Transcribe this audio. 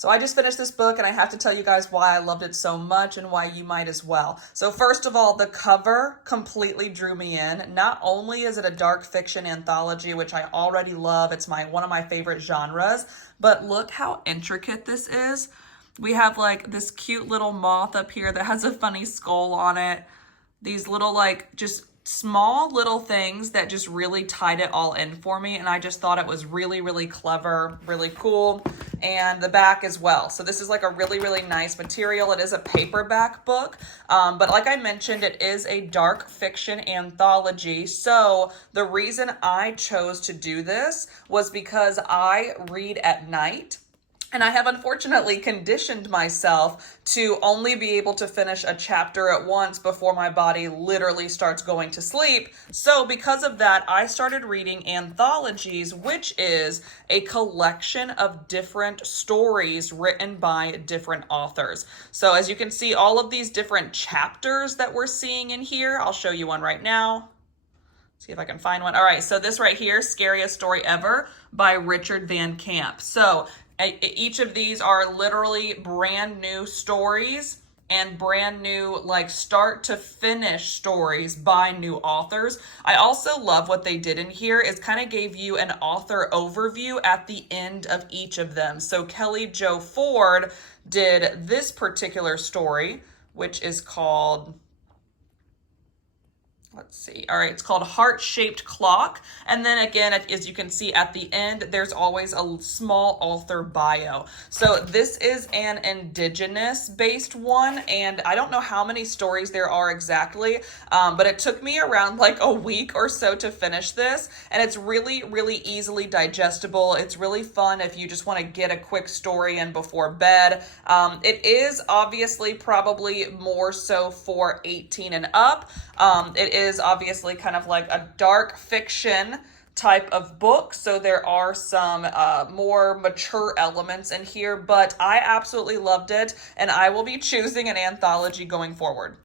So I just finished this book and I have to tell you guys why I loved it so much and why you might as well. So first of all, the cover completely drew me in. Not only is it a dark fiction anthology, which I already love, it's one of my favorite genres, but look how intricate this is. We have like this cute little moth up here that has a funny skull on it. These little like just small little things that just really tied it all in for me, and I just thought it was really, really clever, really cool. And the back as well. So this is like a really, really nice material. It is a paperback book, but like I mentioned, it is a dark fiction anthology. So the reason I chose to do this was because I read at night. And I have unfortunately conditioned myself to only be able to finish a chapter at once before my body literally starts going to sleep. So because of that, I started reading anthologies, which is a collection of different stories written by different authors. So as you can see, all of these different chapters that we're seeing in here, I'll show you one right now. See if I can find one. All right, so this right here, Scariest Story Ever by Richard Van Camp. So each of these are literally brand new stories and brand new like start to finish stories by new authors. I also love what they did in here is kind of gave you an author overview at the end of each of them. So Kelly Jo Ford did this particular story, which is called, let's see. All right, it's called Heart-Shaped Clock. And then again, as you can see at the end, there's always a small author bio. So this is an Indigenous-based one, and I don't know how many stories there are exactly, but it took me around like a week or so to finish this, and it's really, really easily digestible. It's really fun if you just want to get a quick story in before bed. It is obviously probably more so for 18 and up. It is obviously kind of like a dark fiction type of book, so there are some more mature elements in here, but I absolutely loved it, and I will be choosing an anthology going forward.